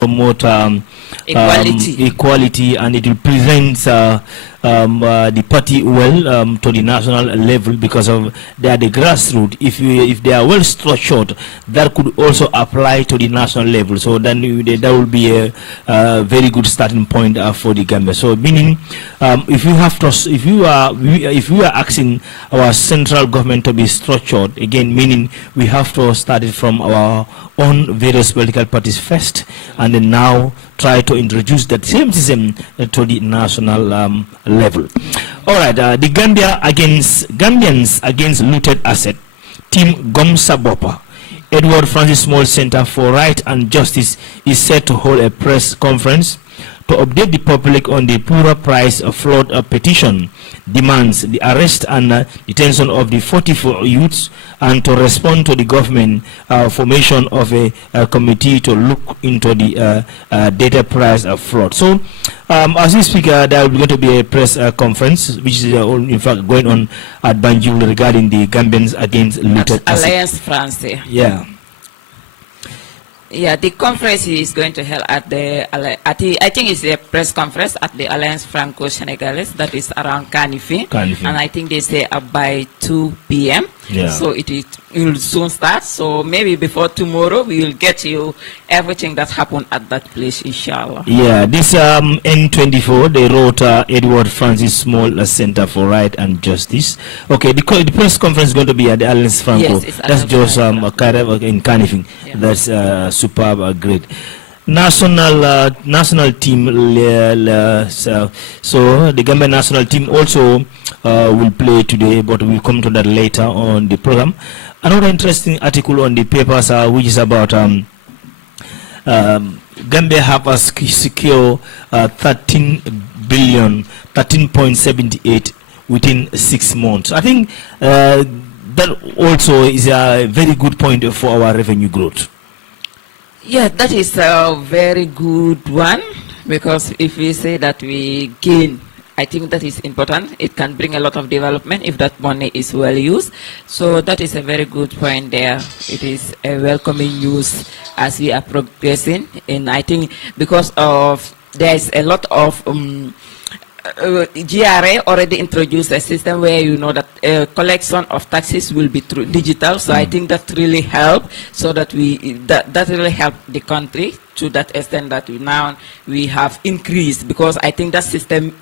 promote equality, and it will present the party well to the national level, because of they are the grassroots. If they are well structured, that could also apply to the national level. So then that will be a very good starting point for the Gambia. So meaning, if we are asking our central government to be structured again, meaning we have to start it from our own various political parties first, and then now try to introduce that same system to the national level. All right, the Gambians against looted asset. Team Gomsabopa. Edward Francis Small Center for Right and Justice is set to hold a press conference to update the public on the poorer price of flood petition, demands the arrest and detention of the 44 youths, and to respond to the government formation of a committee to look into the data price of flood. So as we speak, there will be going to be a press conference, which is in fact going on at Banjul regarding the Gambians against looted Alliance France. Yeah. Yeah, the conference is going to held at I think it's a press conference at the Alliance Franco-Senegalese, that is around Kanifi. And I think they say up by 2 p.m. Yeah. So it will soon start. So maybe before tomorrow we will get you everything that happened at that place, inshallah. Yeah, this N24, they wrote Edward Francis Small Center for Right and Justice. Okay, the press conference is going to be at the Alliance Franco. Yes, that's just in Kanifing. Yeah. That's superb, great. National team, so the Gambia national team also will play today, but we'll come to that later on the program. Another interesting article on the papers, which is about Gambia have secure 13.78 within 6 months. I think that also is a very good point for our revenue growth. Yeah, that is a very good one, because if we say that we gain, I think that is important. It can bring a lot of development if that money is well used. So that is a very good point there. It is a welcoming news as we are progressing. And I think because of there is a lot of GRA already introduced a system where you know that collection of taxes will be through digital. So I think that really helped, so that that really helped the country to that extent that we have increased, because I think that system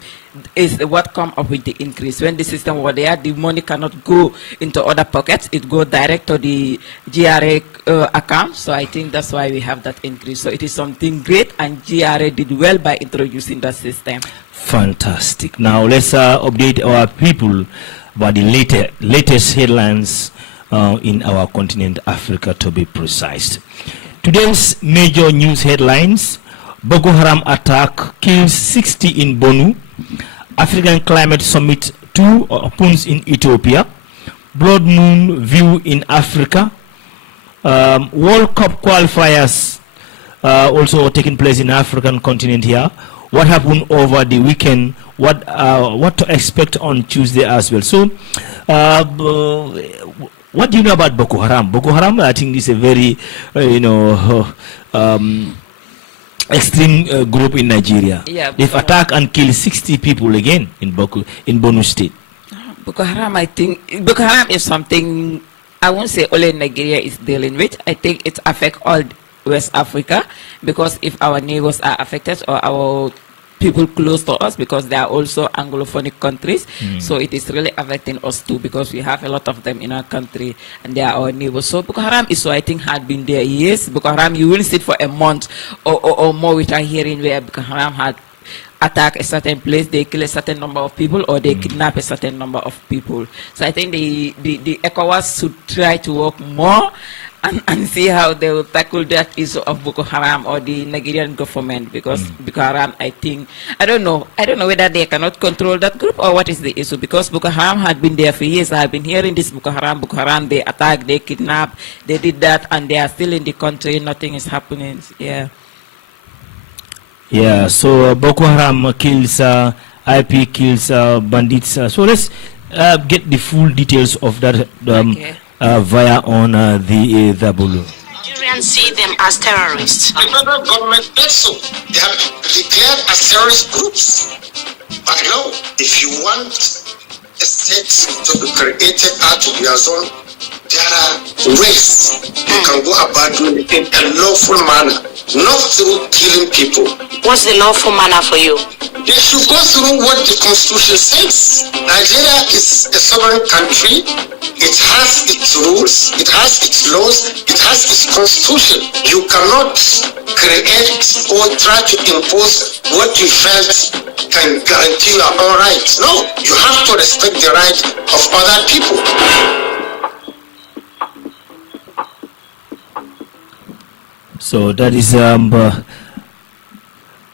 is what come up with the increase. When the system was there, the money cannot go into other pockets, it go direct to the GRA account. So I think that's why we have that increase. So it is something great, and GRA did well by introducing that system. Fantastic. Now let's update our people about the latest headlines in our continent, Africa to be precise. Today's major news headlines: Boko Haram attack kills 60 in Bonu. African Climate Summit 2 opens in Ethiopia. Blood Moon view in Africa. World Cup qualifiers also taking place in the African continent here. What happened over the weekend? What to expect on Tuesday as well? So, what do you know about Boko Haram? Boko Haram, I think, is a very, extreme group in Nigeria. Yeah, they've attacked and killed 60 people again in Bonu State. Boko Haram, I think, Boko Haram is something I won't say only Nigeria is dealing with. I think it affects all West Africa, because if our neighbors are affected, or our people close to us, because they are also Anglophonic countries, so it is really affecting us too, because we have a lot of them in our country and they are our neighbors. So Boko Haram is, so I think, had been there years. Boko Haram, you will sit for a month or more without hearing where Boko Haram had attack a certain place, they kill a certain number of people, or they kidnap a certain number of people. So I think the ECOWAS should try to work more and see how they will tackle that issue of Boko Haram, or the Nigerian government, because Boko Haram, I think, I don't know whether they cannot control that group or what is the issue, because Boko Haram had been there for years. I have been hearing this Boko Haram, they attack, they kidnap, they did that, and they are still in the country, nothing is happening. Yeah, so Boko Haram kills, IP kills bandits. So let's get the full details of that via on the Bulu. Nigerians see them as terrorists? The federal government does so. They have declared as terrorist groups. But no, if you want a state to be created out of your zone, there are ways you can go about doing it in a lawful manner, not through killing people. What's the lawful manner for you? They should go through what the Constitution says. Nigeria is a sovereign country. It has its rules, it has its laws, it has its constitution. You cannot create or try to impose what you felt can guarantee your own rights. No, you have to respect the right of other people. So that is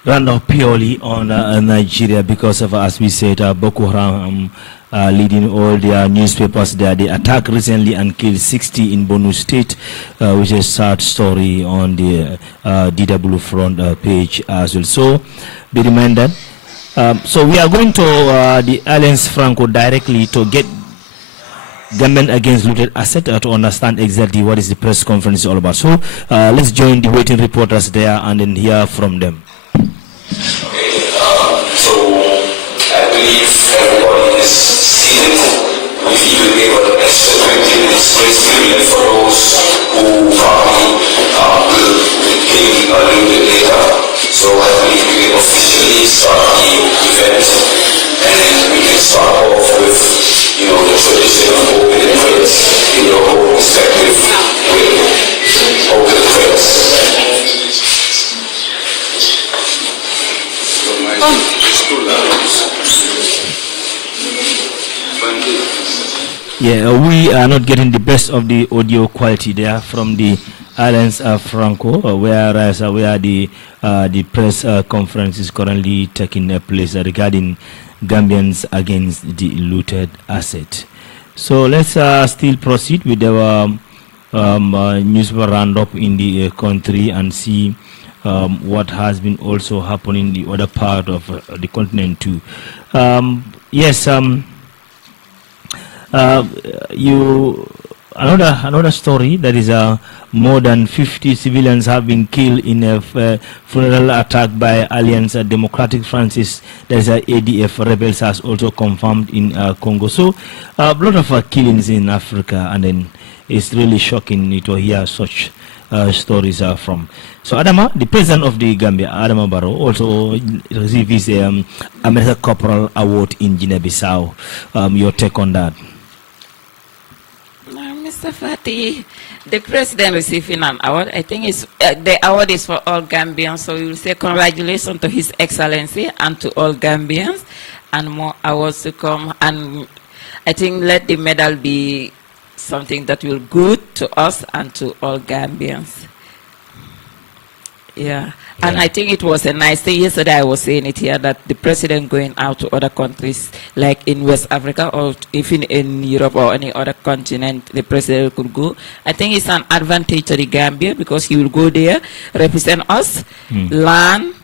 run off purely on Nigeria because of, as we said, Boko Haram leading all their newspapers there. They attacked recently and killed 60 in Borno State, which is a sad story on the DW front page as well. So be reminded. So we are going to the Alliance Franco directly to get Government Against Looted Asset to understand exactly what is the press conference all about. So let's join the waiting reporters there and then hear from them. So I believe everybody is seated. If you will give an extra 20 minutes grace period for those who probably will be came a little bit later. So I believe we can officially start the event, and then we can start off with, you know, the tradition of opening prayers in your own respective way. Open prayers. Yeah, we are not getting the best of the audio quality there from the Alliance Franco, whereas where the press conference is currently taking place regarding Gambians against the looted asset. So let's still proceed with our newspaper roundup in the country and see what has been also happening in the other part of the continent too. Yes, another story that is more than 50 civilians have been killed in a funeral attack by Alliance Democratic Francis, that is ADF rebels, has also confirmed in Congo. So a lot of killings in Africa, and then it's really shocking to hear such stories from. So Adama, the president of the Gambia, Adama Barrow, also received his American Corporal Award in Guinea-Bissau. Your take on that? Mr. Fati, the president receiving an award, I think it's, the award is for all Gambians, so we will say congratulations to His Excellency and to all Gambians, and more awards to come. And I think let the medal be something that will good to us and to all Gambians. Yeah. And I think it was a nice thing. Yesterday I was saying it here that the president going out to other countries like in West Africa or even in Europe or any other continent, the president could go. I think it's an advantage to the Gambia because he will go there, represent us, learn,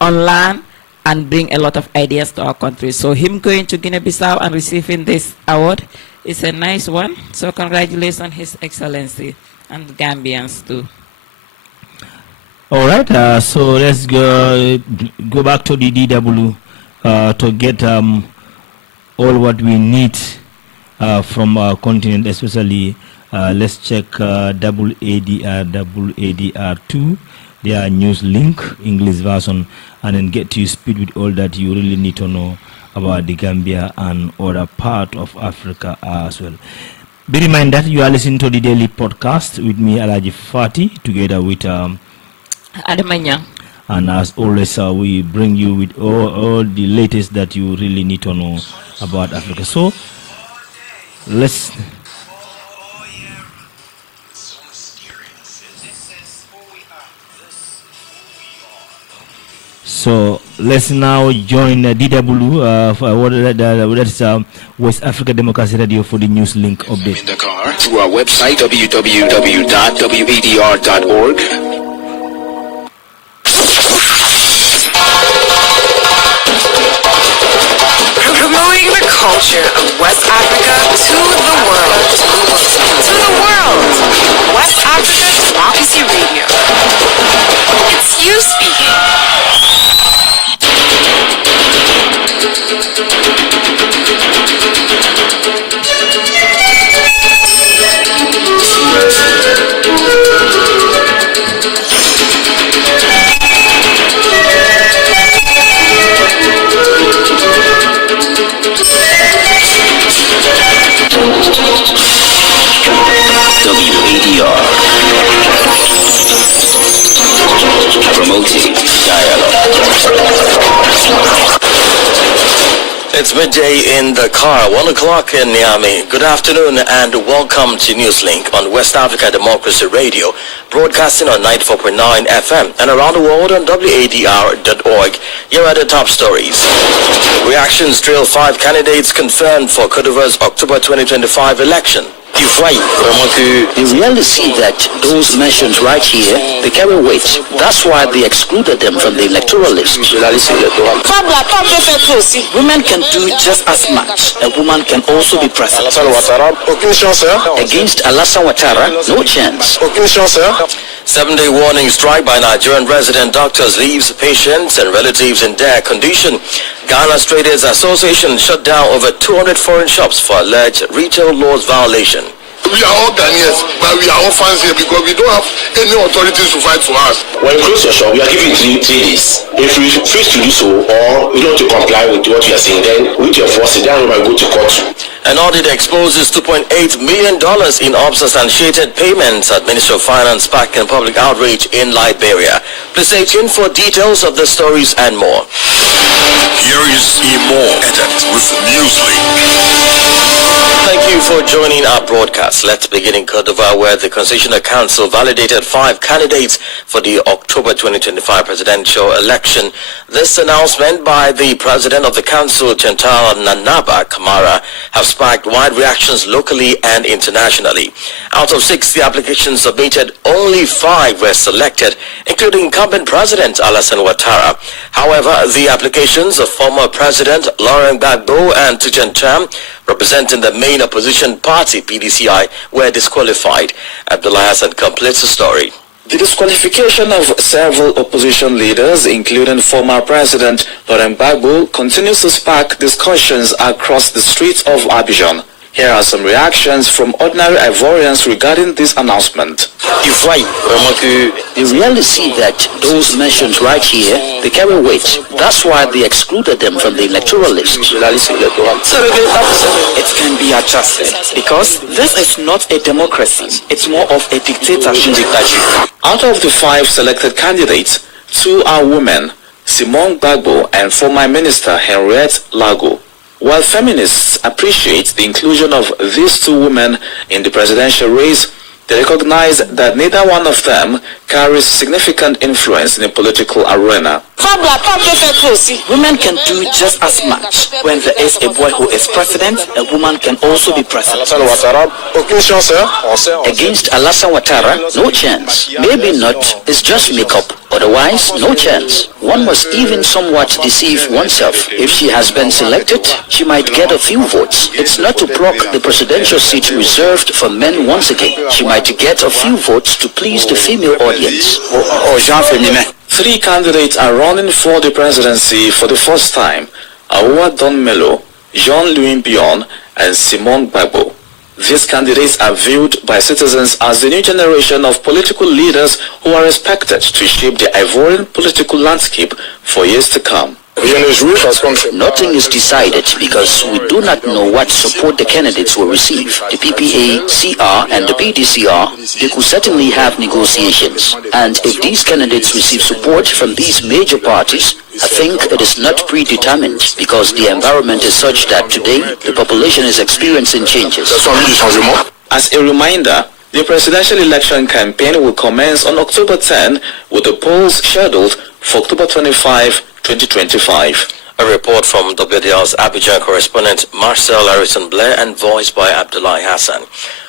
and bring a lot of ideas to our country. So him going to Guinea-Bissau and receiving this award is a nice one. So congratulations, His Excellency, and Gambians too. All right, so let's go back to the DW to get all what we need from our continent, especially let's check ADR2, their news link, English version, and then get to speed with all that you really need to know about the Gambia and other part of Africa as well. Be reminded that you are listening to the daily podcast with me, ALHAGIE Fati, together with ADAMA NYANG. And as always, we bring you with all the latest that you really need to know about Africa. So let's now join DW for that's West Africa Democracy Radio for the news link update. In the car through our website www.wadr.org. Promoting the culture of West Africa to the world. To the world. West Africa Democracy Democracy Dialogue. It's midday in Dakar, 1 o'clock in Niamey. Good afternoon and welcome to Newslink on West Africa Democracy Radio, broadcasting on 94.9 FM and around the world on WADR.org. Here are the top stories. Reactions trail 5 candidates confirmed for Côte d'Ivoire's October 2025 election. You rarely see that those mentioned right here, they carry weight. That's why they excluded them from the electoral list. Women can do just as much. A woman can also be president. Against Alassane Ouattara, no chance. 7-day warning strike by Nigerian resident doctors leaves patients and relatives in dire condition. Ghana's Traders Association shut down over 200 foreign shops for alleged retail laws violation. We are all Ghanaians, but we are all fans here because we don't have any authorities to fight for us. When you close your shop, we are giving you 3 days. If you refuse to do so or you don't want to comply with what you are saying, then with your force, then we might go to court. An audit exposes $2.8 million in unsubstantiated payments at Ministry of Finance sparking public outrage in Liberia. Please stay tuned for details of the stories and more. Here is Imo Edit with Newslink. Thank you for joining our broadcast. Let's begin in Côte d'Ivoire, where the Constitutional Council validated 5 candidates for the October 2025 presidential election. This announcement by the president of the council, Chantal Nanaba Kamara, have sparked wide reactions locally and internationally. Out of 60 applications submitted, only 5 were selected, including incumbent president Alassane Ouattara. However, the applications of former president Laurent Gbagbo and Tidjane Thiam, representing the main opposition party PDCI, were disqualified. Abdullah Hassan completes the story. The disqualification of several opposition leaders, including former President Laurent Gbagbo, continues to spark discussions across the streets of Abidjan. Here are some reactions from ordinary Ivorians regarding this announcement. You rarely see that those mentioned right here, they carry weight. That's why they excluded them from the electoral list. It can be adjusted because this is not a democracy. It's more of a dictatorship. Out of the 5 selected candidates, 2 are women, Simone Gbagbo and former Minister Henriette Lago. While feminists appreciate the inclusion of these 2 women in the presidential race, they recognize that neither one of them carries significant influence in the political arena. Women can do just as much. When there is a boy who is president, a woman can also be president. Against Alassane Ouattara, no chance. Maybe not, it's just makeup. Otherwise, no chance. One must even somewhat deceive oneself. If she has been selected, she might get a few votes. It's not to block the presidential seat reserved for men once again. She might get a few votes to please the female audience. 3 candidates are running for the presidency for the first time: Aoua Don Melo, Jean-Louis Bion, and Simone Gbagbo. These candidates are viewed by citizens as the new generation of political leaders who are expected to shape the Ivorian political landscape for years to come. Nothing is decided because we do not know what support the candidates will receive. The PPA, CR and the PDCR, they could certainly have negotiations. And if these candidates receive support from these major parties, I think it is not predetermined because the environment is such that today the population is experiencing changes. As a reminder, the presidential election campaign will commence on October 10 with the polls scheduled for October 25, 2025. A report from WDR's Abidjan correspondent Marcel Harrison Blair and voiced by Abdullah Hassan.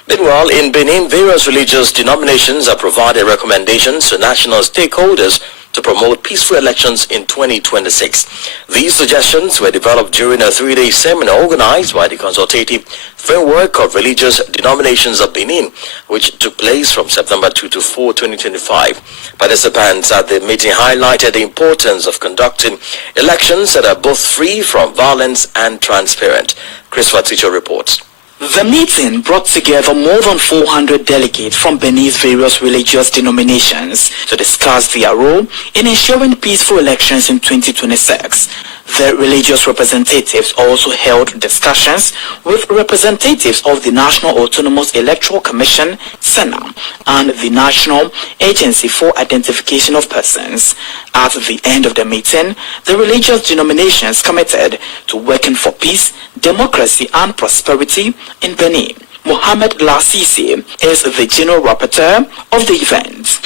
Meanwhile, in Benin, various religious denominations have provided recommendations to national stakeholders to promote peaceful elections in 2026. These suggestions were developed during a 3-day seminar organized by the Consultative Framework of Religious Denominations of Benin, which took place from September 2 to 4, 2025. Participants at the meeting highlighted the importance of conducting elections that are both free from violence and transparent. Chris Faticho reports. The meeting brought together more than 400 delegates from Benin's various religious denominations to discuss their role in ensuring peaceful elections in 2026. The religious representatives also held discussions with representatives of the National Autonomous Electoral Commission, SENA, and the National Agency for Identification of Persons. At the end of the meeting, the religious denominations committed to working for peace, democracy, and prosperity in Benin. Mohamed Lassisi is the General Rapporteur of the event.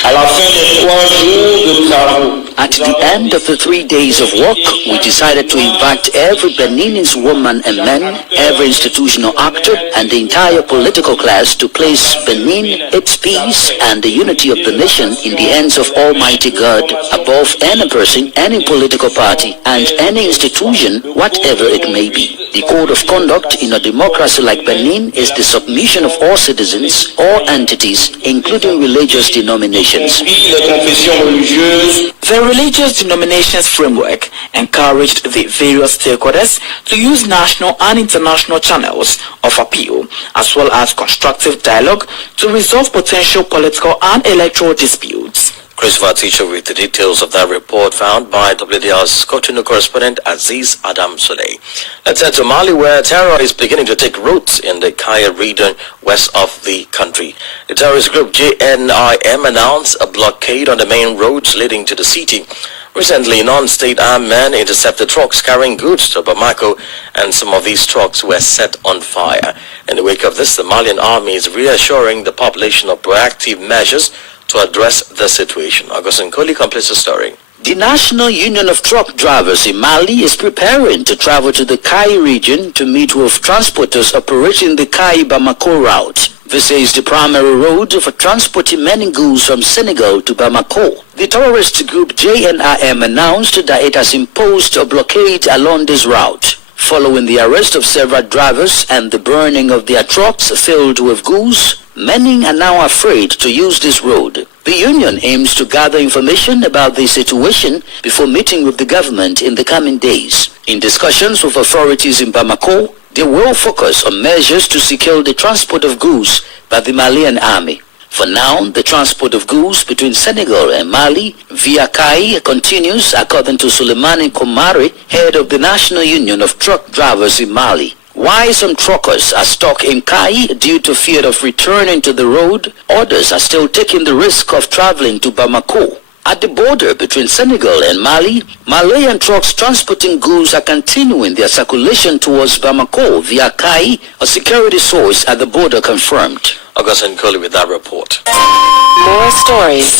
At the end of the 3 days of work, we decided to invite every Beninese woman and man, every institutional actor, and the entire political class to place Benin, its peace, and the unity of the nation in the hands of Almighty God, above any person, any political party, and any institution, whatever it may be. The code of conduct in a democracy like Benin is the submission of all citizens, all entities, including religious denominations. The religious denominations framework encouraged the various stakeholders to use national and international channels of appeal, as well as constructive dialogue to resolve potential political and electoral disputes. Christopher Teacher with the details of that report found by WDR's Cotonou correspondent Aziz Adam Soleil. Let's head to Mali, where terror is beginning to take roots in the Kaya region west of the country. The terrorist group JNIM announced a blockade on the main roads leading to the city. Recently, non-state armed men intercepted trucks carrying goods to Bamako, and some of these trucks were set on fire. In the wake of this, the Malian army is reassuring the population of proactive measures to address the situation. Augustin Koli completes the story. The National Union of Truck Drivers in Mali is preparing to travel to the Kai region to meet with transporters operating the Kai-Bamako route. This is the primary road for transporting many goods from Senegal to Bamako. The terrorist group JNIM announced that it has imposed a blockade along this route, following the arrest of several drivers and the burning of their trucks filled with goods. Many are now afraid to use this road. The union aims to gather information about the situation before meeting with the government in the coming days. In discussions with authorities in Bamako, they will focus on measures to secure the transport of goods by the Malian army. For now, the transport of goods between Senegal and Mali via Kai continues, according to Suleimani Komari, head of the National Union of Truck Drivers in Mali. While some truckers are stuck in Kai due to fear of returning to the road, others are still taking the risk of traveling to Bamako. At the border between Senegal and Mali, Malian trucks transporting goods are continuing their circulation towards Bamako via Kai, a security source at the border confirmed. Augustin Koli with that report. More stories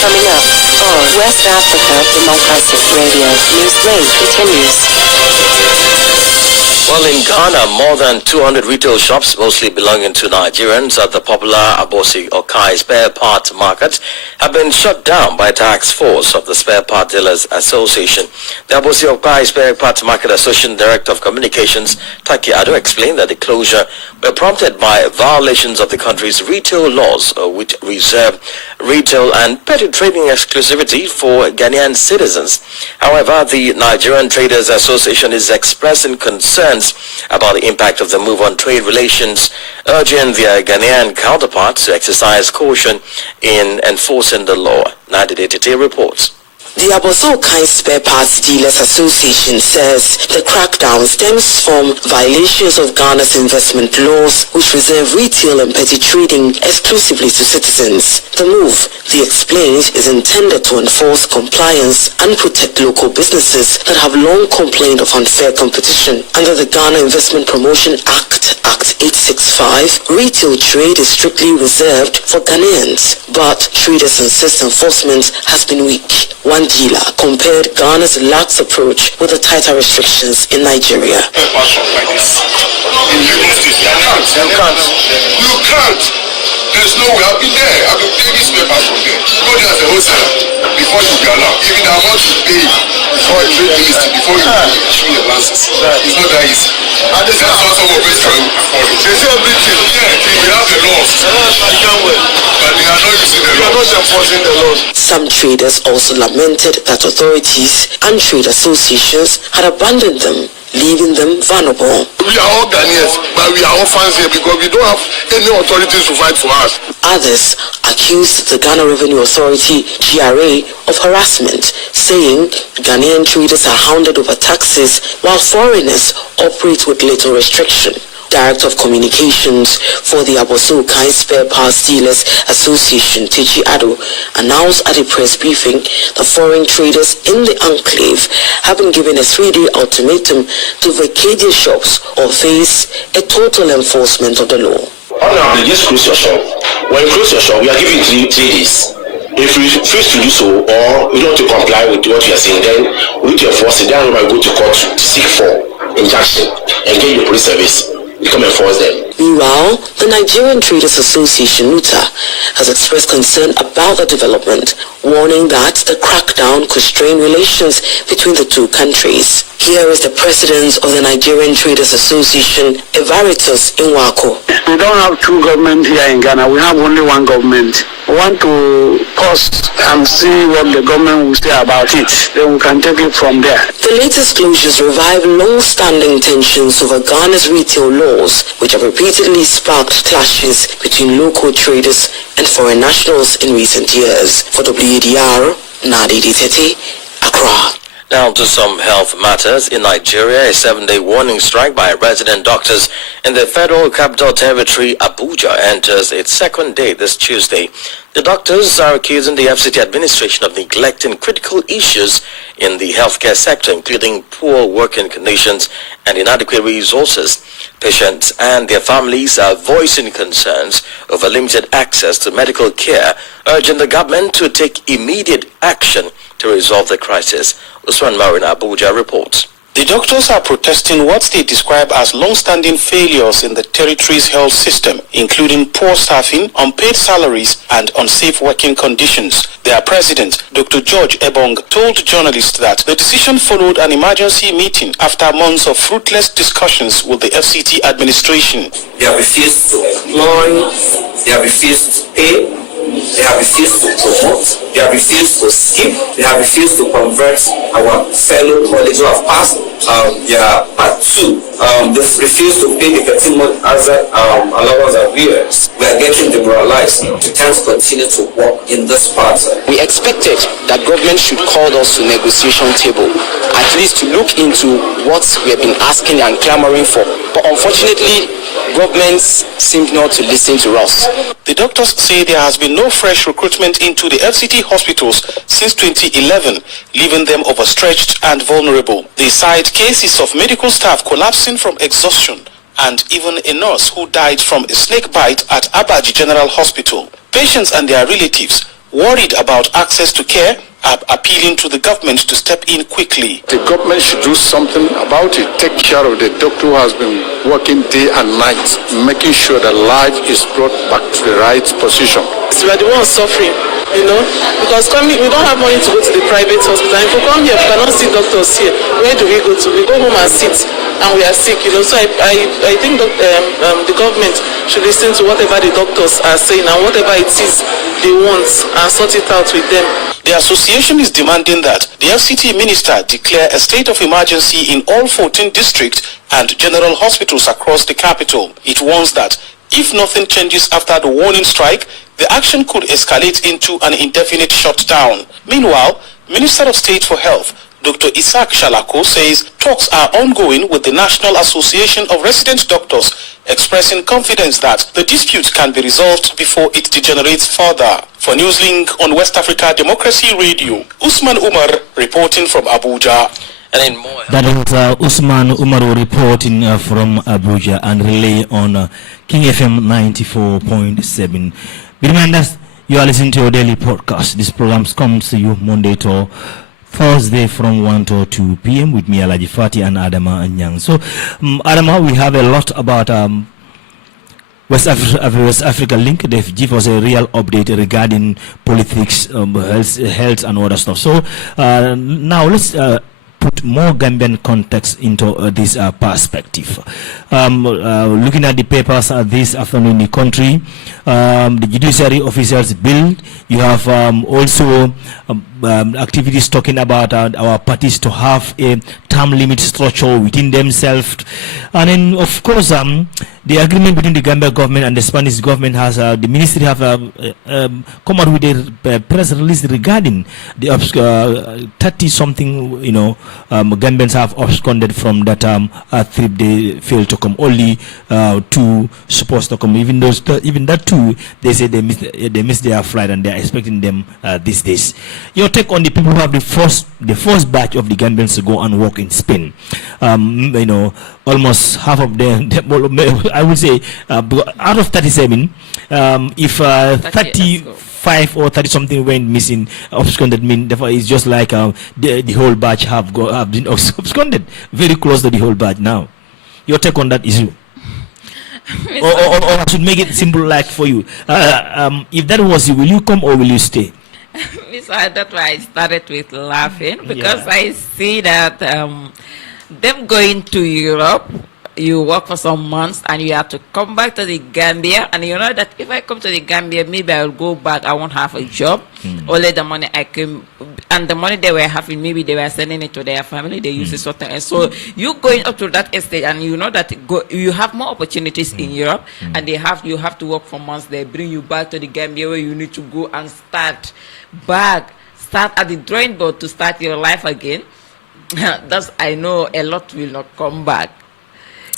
coming up on West Africa Democracy Radio. Newslink continues. Well, in Ghana, more than 200 retail shops, mostly belonging to Nigerians, at the popular Abosi Okai spare part market have been shut down by task force of the Spare Part Dealers Association. The Abosi Okai Spare Part Market Association Director of Communications, Taki Ado, explained that the closure were prompted by violations of the country's retail laws, which reserve retail and petty trading exclusivity for Ghanaian citizens. However, the Nigerian Traders Association is expressing concerns about the impact of the move on trade relations, urging their Ghanaian counterparts to exercise caution in enforcing the law. Nadia Tete reports. The Aboso Okai Spare Parts Dealers Association says the crackdown stems from violations of Ghana's investment laws, which reserve retail and petty trading exclusively to citizens. The move, they explained, is intended to enforce compliance and protect local businesses that have long complained of unfair competition. Under the Ghana Investment Promotion Act, Act 865, retail trade is strictly reserved for Ghanaians, but traders insist enforcement has been weak. One dealer compared Ghana's lax approach with the tighter restrictions in Nigeria. You can't. There's no way. I've been there. I've been paying this paper from there. Go there as a wholesaler before you go along. Even the amount you pay before a trade ministry, before you issue your license. It's not that easy. And this is also some of it for it. They say everything. Yeah, we have the laws. But they are not using the laws. They are not enforcing the laws. Some traders also lamented that authorities and trade associations had abandoned them leaving them vulnerable. We are all Ghanaians, but we are orphans here because we don't have any authorities to fight for us. Others accused the Ghana Revenue Authority, GRA, of harassment, saying Ghanaian traders are hounded over taxes while foreigners operate with little restriction. Director of Communications for the Aboso-Kai Spare Parts Dealers Association, Techi Ado, announced at a press briefing that foreign traders in the enclave have been given a 3-day ultimatum to vacate their shops or face a total enforcement of the law. Honorable, just close your shop. When you close your shop, we are giving you 3 days. If you refuse to do so or you don't want to comply with what you are saying, then we need to enforce it. Then we might go to court to seek for injunction and get your police service. You come and force them. Meanwhile, the Nigerian Traders Association, NUTA, has expressed concern about the development, warning that the crackdown could strain relations between the two countries. Here is the president of the Nigerian Traders Association, Evaritus Inwako. We don't have two governments here in Ghana. We have only one government. We want to pause and see what the government will say about it. Then we can take it from there. The latest closures revive long-standing tensions over Ghana's retail laws, which have repeatedly sparked clashes between local traders and foreign nationals in recent years. For WADR, Nadi Ditete, Accra. Now to some health matters. In Nigeria, a 7-day warning strike by resident doctors in the Federal Capital Territory, Abuja, enters its second day this Tuesday. The doctors are accusing the FCT administration of neglecting critical issues in the healthcare sector, including poor working conditions and inadequate resources. Patients and their families are voicing concerns over limited access to medical care, urging the government to take immediate action to resolve the crisis. Usman Marin Abuja reports. The doctors are protesting what they describe as long-standing failures in the territory's health system, including poor staffing, unpaid salaries, and unsafe working conditions. Their president, Dr. George Ebong, told journalists that the decision followed an emergency meeting after months of fruitless discussions with the FCT administration. They have refused to employ, they have refused to pay, they have refused to promote, they have refused to skip, they have refused to convert our fellow colleagues who have passed their part 2. They've refused to pay the 13-month allowance arrears. We are getting demoralized to can't continue to work in this part. We expected that government should call us to negotiation table, at least to look into what we have been asking and clamoring for. But unfortunately, governments seem not to listen to us. The doctors say there has been no fresh recruitment into the FCT hospitals since 2011, leaving them overstretched and vulnerable. They cite cases of medical staff collapsing from exhaustion and even a nurse who died from a snake bite at ALHAGIE General Hospital. Patients and their relatives, worried about access to care, are appealing to the government to step in quickly. The government should do something about it. Take care of the doctor who has been working day and night, making sure that life is brought back to the right position. We are the ones suffering, because we don't have money to go to the private hospital. And if we come here, we cannot see doctors here. Where do we go to? We go home and sit, and we are sick, So I think the government should listen to whatever the doctors are saying and whatever it is they want and sort it out with them. The association is demanding that the FCT minister declare a state of emergency in all 14 district and general hospitals across the capital. It warns that if nothing changes after the warning strike, the action could escalate into an indefinite shutdown. Meanwhile, Minister of State for Health, Dr. Isaac Shalako, says talks are ongoing with the National Association of Resident Doctors, expressing confidence that the dispute can be resolved before it degenerates further. For Newslink on West Africa Democracy Radio, Usman Umar reporting from Abuja. And in more that is Usman Umar reporting from Abuja and relay on King FM 94.7. Reminders, you are listening to your daily podcast. This program comes to you Monday to Thursday from 1 to 2 p.m. with me, ALHAGIE Fati and ADAMA and NYANG. So, ADAMA, we have a lot about West Africa link. They give us a real update regarding politics, health and other stuff. So, now let's put more Gambian context into this perspective. Looking at the papers this afternoon in the country, the judiciary officials bill, you have also activities talking about our parties to have a term limit structure within themselves. And then, of course, the agreement between the Gambia government and the Spanish government has, the ministry have come out with a press release regarding the 30-something, Gambians have absconded from that trip. They failed to come. Only 2 supposed to come. Even that 2, they say they missed their flight and they are expecting them these days. Your take on the people who have the first batch of the Gambians to go and work in Spain. Almost half of them, I would say, out of 37, if 35 or 30 something went missing, absconded, it's just like the whole batch have been absconded, very close to the whole batch now. Your take on that issue? or I should make it simple like for you. If that was you, will you come or will you stay? That's why I started with laughing, because I see that them going to Europe, you work for some months and you have to come back to the Gambia, and you know that if I come to the Gambia, maybe I'll go back, I won't have a job. Only the money I came, and the money they were having, maybe they were sending it to their family, they use it something. And so you going up to that estate, and you know that you have more opportunities in Europe, and you have to work for months. They bring you back to the Gambia where you need to go and start at the drawing board to start your life again. That's, I know a lot will not come back.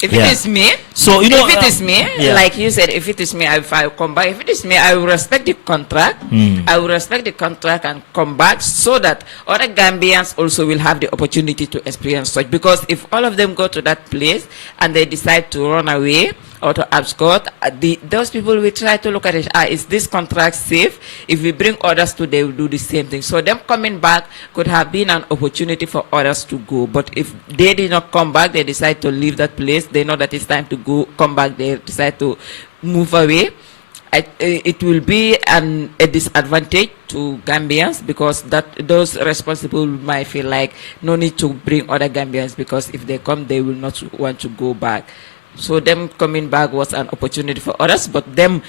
If it is me, so if it is me, like you said, if it is me, if I come back, if it is me, I will respect the contract. I will respect the contract and come back, so that other Gambians also will have the opportunity to experience such. Because if all of them go to that place and they decide to run away or to abscond, those people will try to look at it. Is this contract safe? If we bring others to, they will do the same thing. So them coming back could have been an opportunity for others to go. But if they did not come back, they decide to leave that place. They know that it's time to go, come back. They decide to move away. It will be a disadvantage to Gambians, because those responsible might feel like no need to bring other Gambians, because if they come, they will not want to go back. So them coming back was an opportunity for others, but them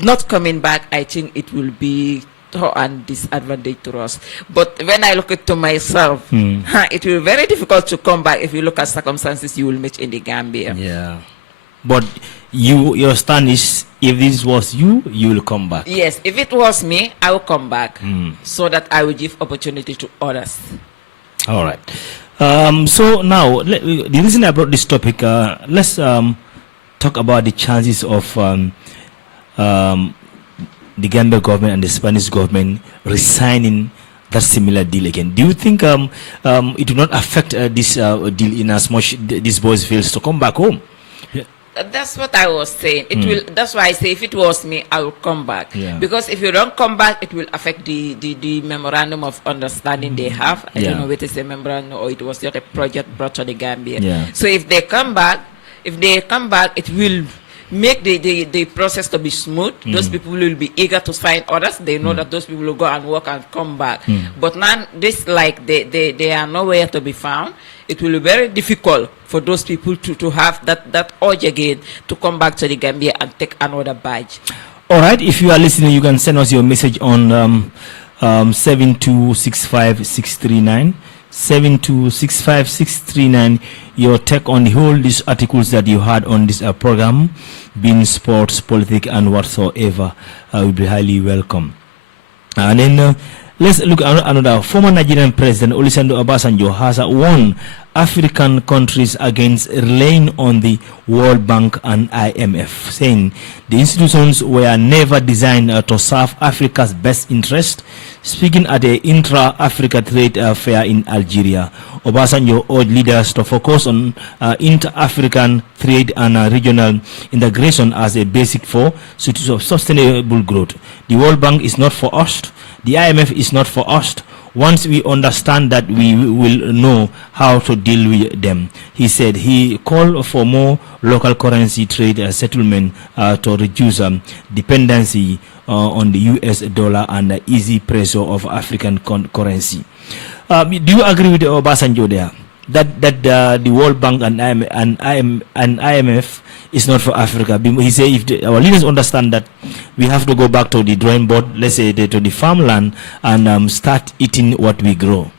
not coming back, I think it will be a disadvantage to us. But when I look at to myself, it will be very difficult to come back if you look at circumstances you will meet in the Gambia. Yeah. But your stand is, if this was you will come back. Yes, if it was me, I will come back, so that I will give opportunity to others. All right. So now, the reason I brought this topic, let's talk about the chances of the Gambia government and the Spanish government resigning that similar deal again. Do you think it will not affect this deal in as much these boys fails to come back home? That's what I was saying. It will. That's why I say if it was me, I will come back. Because if you don't come back, it will affect the memorandum of understanding they have. I don't know whether it's a memorandum or it was just a project brought to the Gambia. So if they come back, it will make the process to be smooth. Those people will be eager to sign orders. They know that those people will go and work and come back. But now this, like they are nowhere to be found. It will be very difficult for those people to have that urge again to come back to the Gambia and take another badge. All right, if you are listening, you can send us your message on 7265639. 7265639. Your take on the whole these articles that you had on this program, being sports, politics, and whatsoever, will be highly welcome. And then let's look at another. Former Nigerian President Olusegun Obasanjo has warned African countries against relying on the World Bank and IMF, saying the institutions were never designed to serve Africa's best interest. Speaking at the Intra-Africa Trade Fair in Algeria, Obasanjo urged leaders to focus on inter-African trade and regional integration as a basic for sustainable growth. The World Bank is not for us. The IMF is not for us. Once we understand that, we will know how to deal with them. He said he called for more local currency trade settlement to reduce dependency on the US dollar and the easy pressure of African currency. Do you agree with Obasanjo there? that the World Bank and IMF is not for Africa. He said if our leaders understand that we have to go back to the drawing board, let's say to the farmland, and start eating what we grow.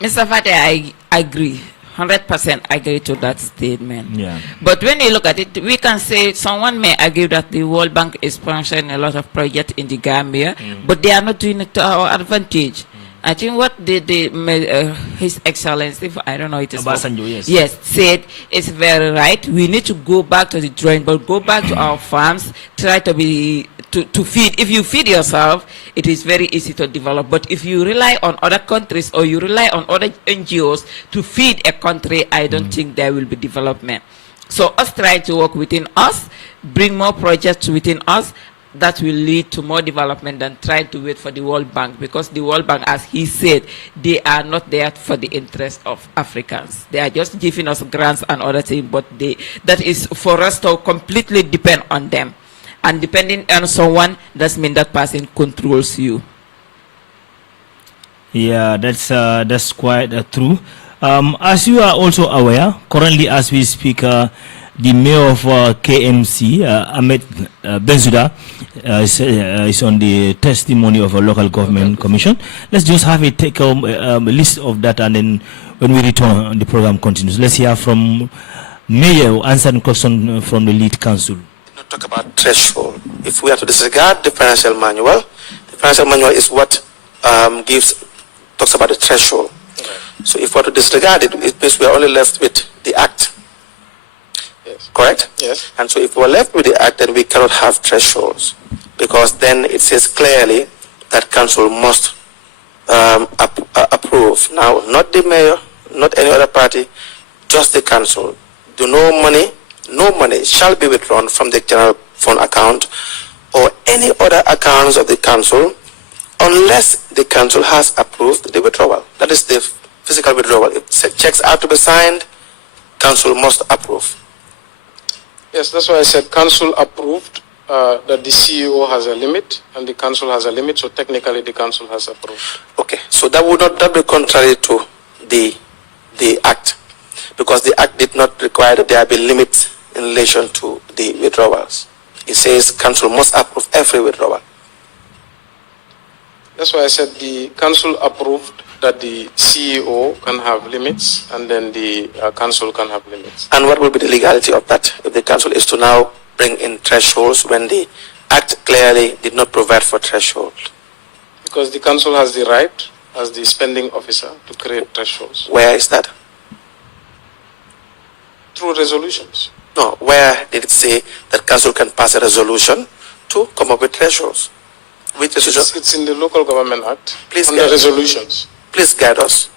Mr. Fate, I agree. 100% agree to that statement. Yeah. But when you look at it, we can say someone may argue that the World Bank is sponsoring a lot of projects in the Gambia, but they are not doing it to our advantage. I think what His Excellency, I don't know, it is Obasanjo, yes, said is very right. We need to go back to the drawing board, go back to our farms, try to be to feed. If you feed yourself, it is very easy to develop. But if you rely on other countries or you rely on other NGOs to feed a country, I don't think there will be development. So us try to work within us, bring more projects within us, that will lead to more development than trying to wait for the World Bank, because the World Bank, as he said, they are not there for the interest of Africans. They are just giving us grants and other things, but that is for us to completely depend on them. And depending on someone, that means that person controls you. Yeah, that's quite true. As you are also aware, currently as we speak, the mayor of KMC, Ahmed Bensouda, is on the testimony of a local government commission. Let's just have a list of that, and then when we return, the program continues. Let's hear from Mayor who answered the question from the lead council. Not talk about threshold. If we are to disregard the financial manual is what talks about the threshold. So if we are to disregard it, it means we are only left with the act. Yes. Correct? Yes. And so if we're left with the act, then we cannot have thresholds, because then it says clearly that council must approve. Now, not the mayor, not any other party, just the council. No money shall be withdrawn from the general fund account or any other accounts of the council unless the council has approved the withdrawal. That is the physical withdrawal. If checks are to be signed, council must approve. Yes, that's why I said council approved that the CEO has a limit and the council has a limit, so technically the council has approved. Okay, so that would not be contrary to the act, because the act did not require that there be limits in relation to the withdrawals. It says council must approve every withdrawal. That's why I said the council approved that the CEO can have limits and then the council can have limits. And what will be the legality of that if the council is to now bring in thresholds when the act clearly did not provide for threshold? Because the council has the right as the spending officer to create thresholds. Where is that? Through resolutions. No, where did it say that council can pass a resolution to come up with thresholds? Which resolution? It's in the Local Government Act. Please under resolutions. Please guide us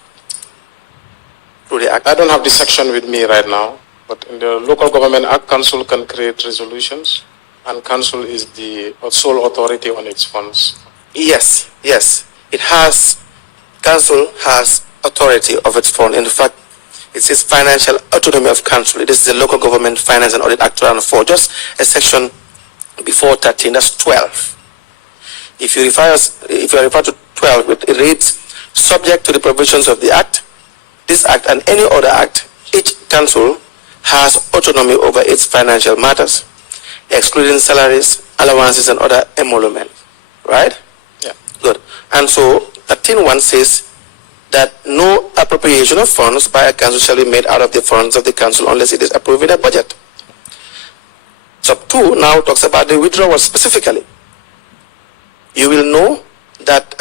through the act. I don't have the section with me right now, but in the Local Government Act, council can create resolutions, and council is the sole authority on its funds. Yes. It has, council has authority of its fund. In fact, it says financial autonomy of council. It is the Local Government Finance and Audit Act 2004, just a section before 13, that's 12. If you refer to 12, it reads, subject to the provisions of the act, this act and any other act, each council has autonomy over its financial matters, excluding salaries, allowances, and other emoluments. Right? Yeah. Good. And so 13.1 says that no appropriation of funds by a council shall be made out of the funds of the council unless it is approved in a budget. Sub 2 now talks about the withdrawal specifically. You will know that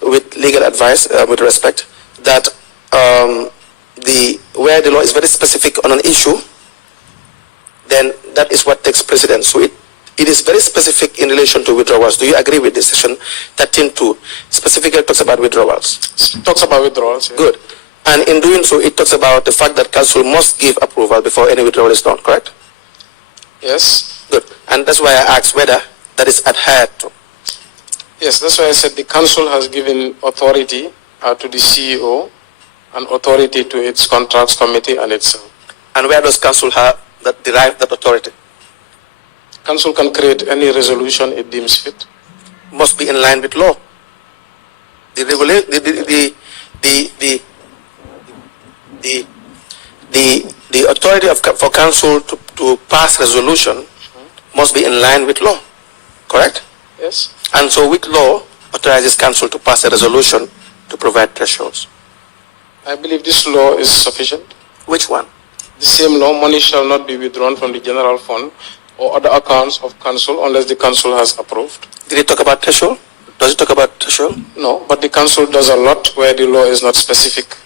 with legal advice, with respect, that where the law is very specific on an issue, then that is what takes precedence. So it is very specific in relation to withdrawals. Do you agree with this? Section 13.2 specifically talks about withdrawals. Talks about withdrawals. Yeah. Good. And in doing so, it talks about the fact that council must give approval before any withdrawal is done, correct? Yes. Good. And that's why I asked whether that is adhered to. Yes, that's why I said the council has given authority to the CEO and authority to its contracts committee and itself. And where does council have that derive that authority? Council can create any resolution it deems fit. Must be in line with authority for council to pass resolution must be in line with law, correct? Yes. And so which law authorizes council to pass a resolution to provide thresholds? I believe this law is sufficient. Which one? The same law, money shall not be withdrawn from the general fund or other accounts of council unless the council has approved. Did it talk about threshold? Does it talk about threshold? No, but the council does a lot where the law is not specific.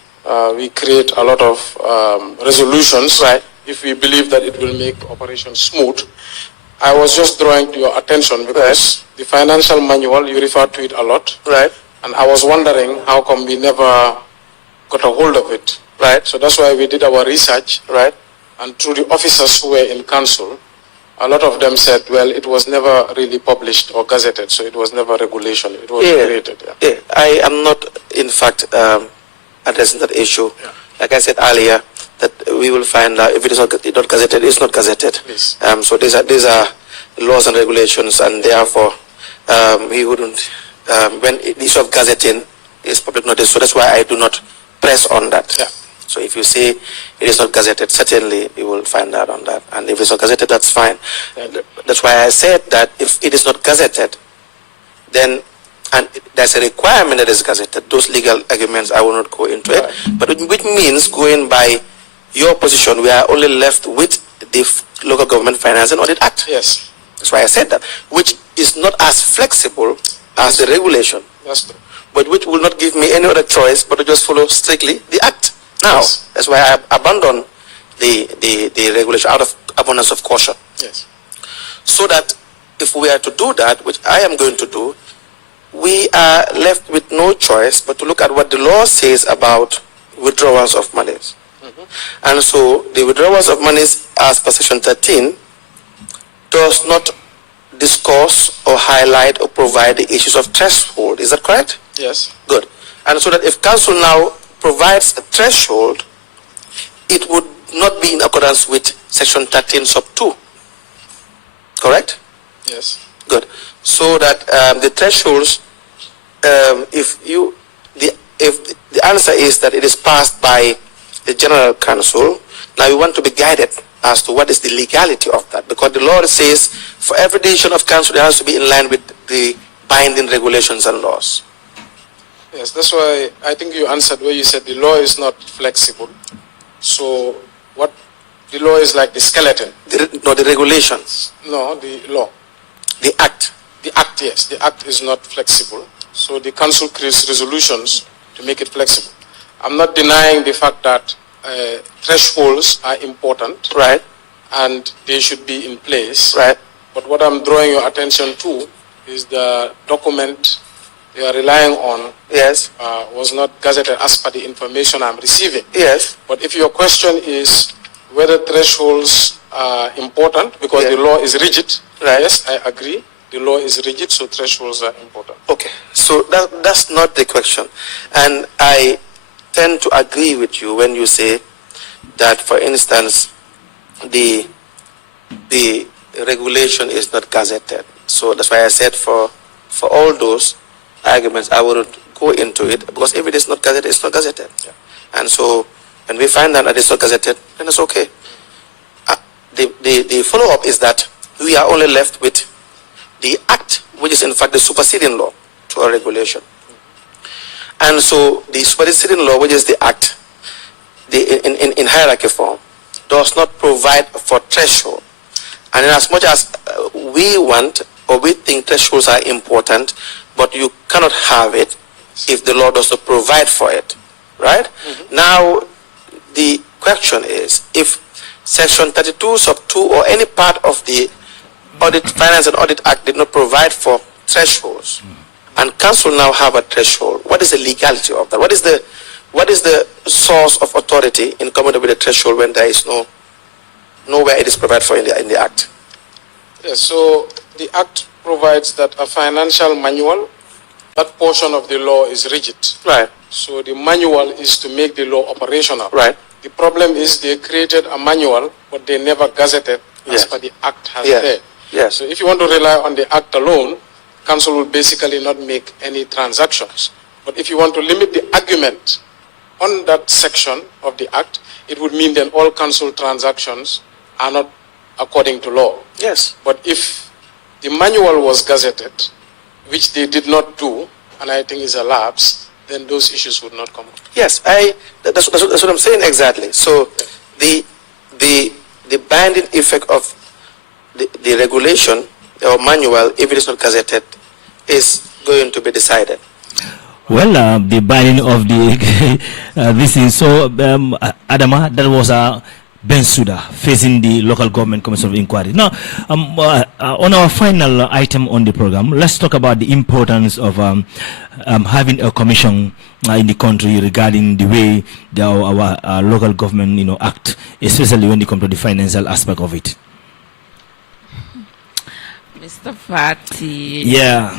We create a lot of resolutions, right, if we believe that it will make operations smooth. I was just drawing to your attention because the financial manual, you refer to it a lot. Right. And I was wondering how come we never got a hold of it. Right. So that's why we did our research. Right. And through the officers who were in council, a lot of them said, well, it was never really published or gazetted, so it was never regulation. It was created. Yeah. I am not, in fact, addressing that issue. Yeah. Like I said earlier, that we will find out if it is not gazetted, it's not gazetted. Please. So these are laws and regulations, and therefore we wouldn't, when the issue of gazetting is public notice, so that's why I do not press on that. Yeah. So if you say it is not gazetted, certainly you will find out on that. And if it's not gazetted, that's fine. That's why I said that if it is not gazetted, then, and there's a requirement that is gazetted, those legal arguments, I will not go into it. But which means, going by your position, we are only left with the Local Government Finance and Audit Act. Yes. That's why I said that, which is not as flexible as the regulation. That's true. But which will not give me any other choice but to just follow strictly the Act. Now, Yes. that's why I abandoned the regulation out of abundance of caution. Yes. So that if we are to do that, which I am going to do, we are left with no choice but to look at what the law says about withdrawals of monies. And so the withdrawals of monies as per section 13 does not discuss or highlight or provide the issues of threshold. Is that correct? Yes. Good. And so that if council now provides a threshold, it would not be in accordance with section 13 sub 2. Correct? Yes. Good. So that the thresholds, if the answer is that it is passed by the General Council, now we want to be guided as to what is the legality of that, because the law says for every decision of council it has to be in line with the binding regulations and laws. Yes, that's why I think you answered where you said the law is not flexible. So what the law is like the skeleton. The regulations. No, the law. The Act. The Act, yes. The Act is not flexible. So the council creates resolutions to make it flexible. I'm not denying the fact that thresholds are important. Right. And they should be in place. Right. But what I'm drawing your attention to is the document you are relying on. Yes. Was not gazetted as per the information I'm receiving. Yes. But if your question is whether thresholds are important, because the law is rigid, right. Yes, I agree. The law is rigid, so thresholds are important. Okay. So that's not the question. And I tend to agree with you when you say that, for instance, the regulation is not gazetted. So that's why I said for all those arguments, I wouldn't go into it, because if it is not gazetted, it's not gazetted. Yeah. And so when we find out that it's not gazetted, then it's okay. The follow-up is that we are only left with the Act, which is in fact the superseding law to our regulation. And so the superseding law, which is the Act, in hierarchy form, does not provide for threshold. And in as much as we want or we think thresholds are important, but you cannot have it if the law does not provide for it, right? Now, the question is, if section 32 sub 2 or any part of the Finance and Audit Act did not provide for thresholds, and council now have a threshold, what is the legality of that? What is the source of authority in coming up with a threshold when there is nowhere it is provided for in the Act? Yes, so the Act provides that a financial manual, that portion of the law is rigid. Right. So the manual is to make the law operational. Right. The problem is they created a manual, but they never gazetted as per the Act has there. Yes. So if you want to rely on the Act alone, council will basically not make any transactions. But if you want to limit the argument on that section of the Act, it would mean then all council transactions are not according to law. Yes. But if the manual was gazetted, which they did not do, and I think is a lapse, then those issues would not come up. Yes, that's what I'm saying exactly. So the binding effect of the regulation or manual, if it is not gazetted, is going to be decided. Well, the binding of the this is so Adama, that was Ben Suda facing the local government commission of inquiry. Now, on our final item on the program, let's talk about the importance of having a commission in the country regarding the way our local government, act, especially when it comes to the financial aspect of it. Mr. Fati. Yeah.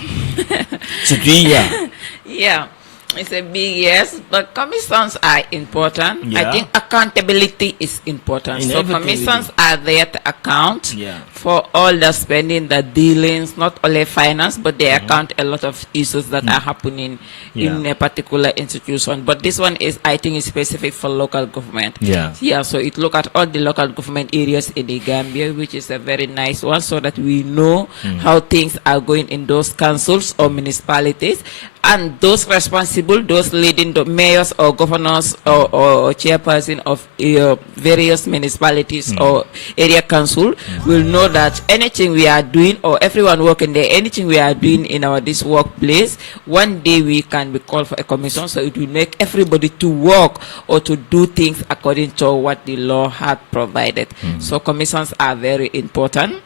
Yeah. Yeah. It's a big yes, but commissions are important. Yeah. I think accountability is important. So commissions are there to account for all the spending, the dealings, not only finance, but they account a lot of issues that are happening in a particular institution. But this one is, I think, is specific for local government. Yeah. So it look at all the local government areas in the Gambia, which is a very nice one, so that we know how things are going in those councils or municipalities. And those responsible, those leading the mayors or governors or chairperson of various municipalities or area council will know that anything we are doing, or everyone working there, anything we are doing in this workplace, one day we can be called for a commission, so it will make everybody to work or to do things according to what the law had provided. So commissions are very important.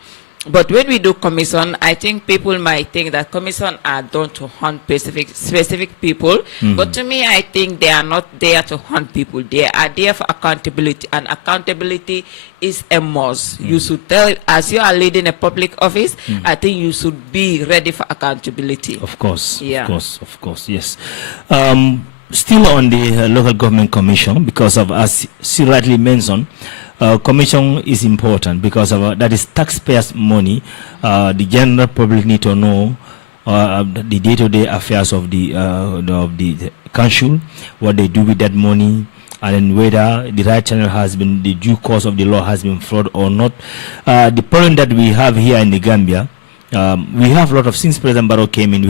But when we do commission, I think people might think that commission are done to hunt specific people. But to me, I think they are not there to hunt people. They are there for accountability, and accountability is a must. You should tell, as you are leading a public office, I think you should be ready for accountability. Of course. Yeah. Of course, yes. Still on the local government commission, because of, as she rightly mentioned, commission is important because of that is taxpayers' money. The general public need to know the day-to-day affairs of the council, what they do with that money, and then whether the right channel has been, the due course of the law has been followed or not. The problem that we have here in the Gambia, we have a lot of, since President Barrow came in, we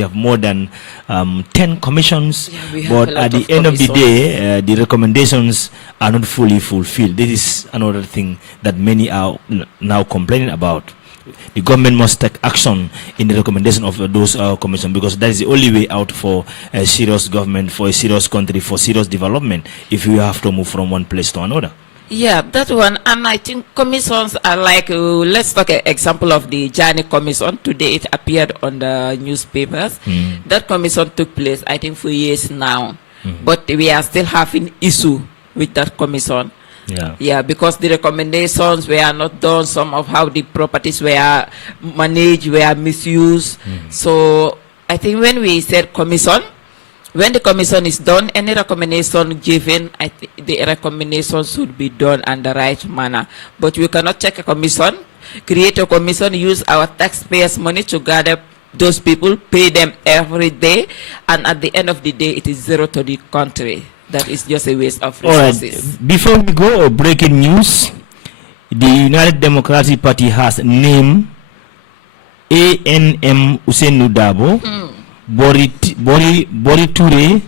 have more than 10 commissions, but at the end of the day, the recommendations are not fully fulfilled. This is another thing that many are now complaining about. The government must take action in the recommendation of those commissions, because that is the only way out for a serious government, for a serious country, for serious development, if you have to move from one place to another. Yeah, that one. And I think commissions are like, let's take an example of the Johnny Commission. Today it appeared on the newspapers. That commission took place, I think, for years now. But we are still having issue with that commission. Yeah, because the recommendations were not done. Some of how the properties were managed were misused. So I think when we said commission, when the commission is done, any recommendation given, I think the recommendation should be done in the right manner. But we cannot check a commission, create a commission, use our taxpayers' money to gather those people, pay them every day, and at the end of the day, it is zero to the country. That is just a waste of resources. All right. Before we go, breaking news, the United Democratic Party has named ANM Usainu Dabo, Bori Ture,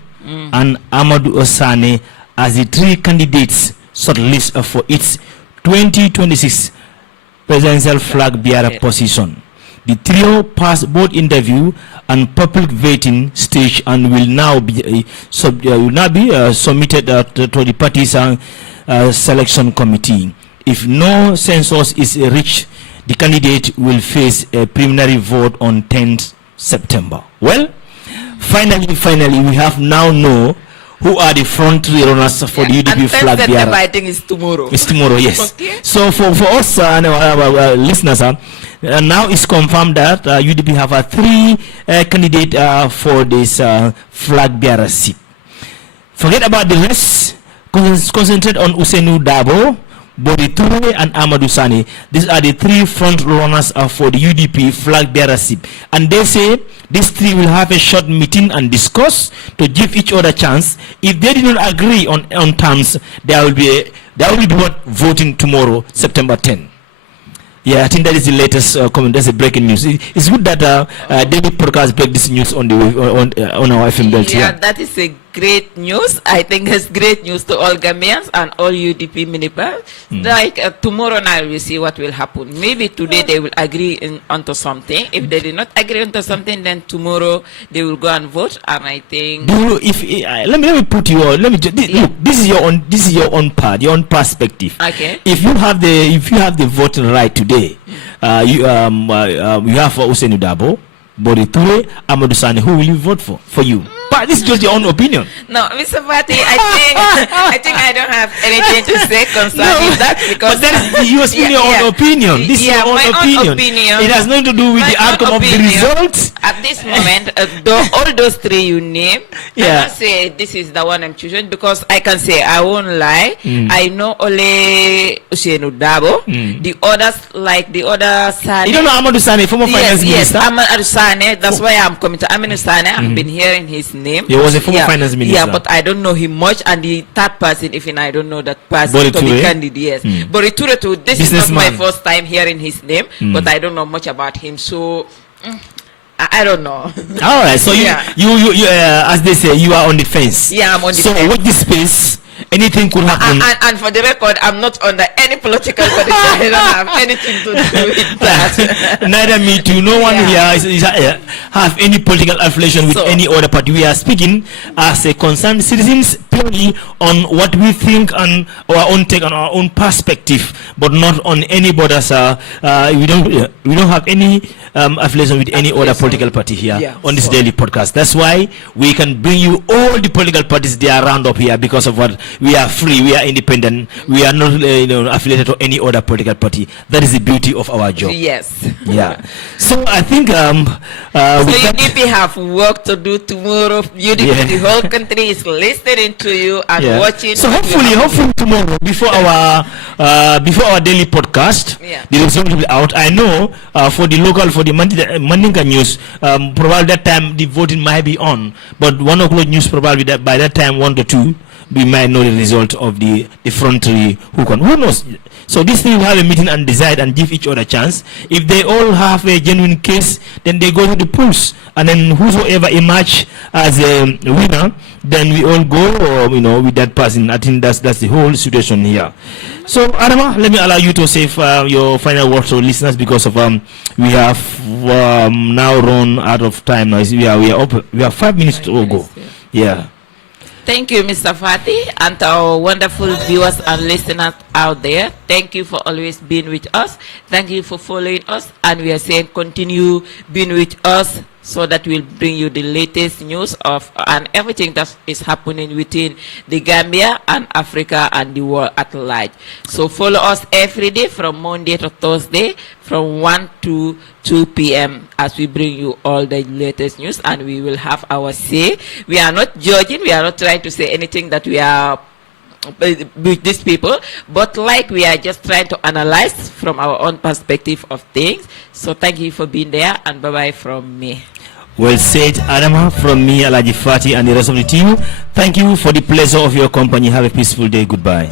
and Amadou Osane as the three candidates shortlisted for its 2026 presidential flag bearer position. The trio passed both interview and public voting stage and will now be submitted to the party's selection committee. If no census is reached, the candidate will face a preliminary vote on 10th September. Well, finally, we have now know who are the front runners for the UDP flag bearer. I think it's tomorrow. It's tomorrow, yes. Okay. So for us and our listeners, now it's confirmed that UDP have three candidates for this flag bearer seat. Forget about the rest. Concentrate on Usainu Dabo, Bori Toure, and Amadou Sane. These are the three front runners for the UDP flag bearership. And they say these three will have a short meeting and discuss to give each other a chance. If they do not agree on terms, there will be voting tomorrow, September 10. Yeah, I think that is the latest comment. That's a breaking news. It's good that David Podcast break this news on our FM belt. Yeah, that is a great news. I think it's great news to all Gambians and all UDP ministers. Like tomorrow night we'll see what will happen. Maybe today they will agree onto something. If they did not agree onto something, then tomorrow they will go and vote. And I think let me put you on. Look, this is your own part, your own perspective. Okay. If you have the voting right today, you have Hussein Dabo, Bori Toure, Amadou Sane. Who will you vote for? For you? But this is just your own opinion. No, Mr. Fati, I think I don't have anything to say concerning that, because but that is your own opinion. This is your own opinion. It has nothing to do with the outcome of the results. At this moment, all those three you name, I don't say this is the one I'm choosing, because I can say, I won't lie. I know Ole Usainu Dabo. The others, like the other Sane. You don't know Amadou Sane, former finance minister? Yes, Amadou Sane. That's why I'm coming to Amadou Sane. I've been hearing his name. He was a former finance minister. Yeah, but I don't know him much. And the third person, even I don't know that person, Bori to be Toure? candid, yes. Bori Toure too. This is not my first time hearing his name, but I don't know much about him. So I don't know. All right. So you as they say, you are on the fence. Yeah, I'm on the fence. So watch this space. Anything could happen. And for the record, I'm not under any political position. I don't have anything to do with that. Neither me too. No one here have any political affiliation with any other party. We are speaking as a concerned citizens purely on what we think and our own take on our own perspective, but not on anybody's. We don't have any affiliation with any other political party here on this daily podcast. That's why we can bring you all the political parties they are around up here, because of what. We are free, we are independent, we are not affiliated to any other political party. That is the beauty of our job. Yes. Yeah. So I think so UDP have work to do tomorrow. UDP, the whole country is listening to you and watching. So hopefully tomorrow, before our daily podcast, the result will be out. I know for the Mandinka news, probably that time the voting might be on, but 1 o'clock news probably by that time 1 to 2. We might know the result of the front three. Who knows? So this thing will have a meeting and decide and give each other a chance. If they all have a genuine case, then they go to the polls, and then whosoever emerge as a winner, then we all go, with that person. I think that's the whole situation here. So Adama, let me allow you to say your final words to listeners, because of we have now run out of time. Now we have 5 minutes to go. Yeah. Thank you, Mr. Fati, and our wonderful viewers and listeners out there. Thank you for always being with us. Thank you for following us. And we are saying continue being with us, so that we'll bring you the latest news and everything that is happening within the Gambia and Africa and the world at large. So follow us every day from Monday to Thursday from 1 to 2 p.m. as we bring you all the latest news, and we will have our say. We are not judging. We are not trying to say anything that we are with these people, but like we are just trying to analyze from our own perspective of things. So thank you for being there, and bye-bye from me. Well said, Adama, from me, ALHAGIE Fati, and the rest of the team. Thank you for the pleasure of your company. Have a peaceful day. Goodbye.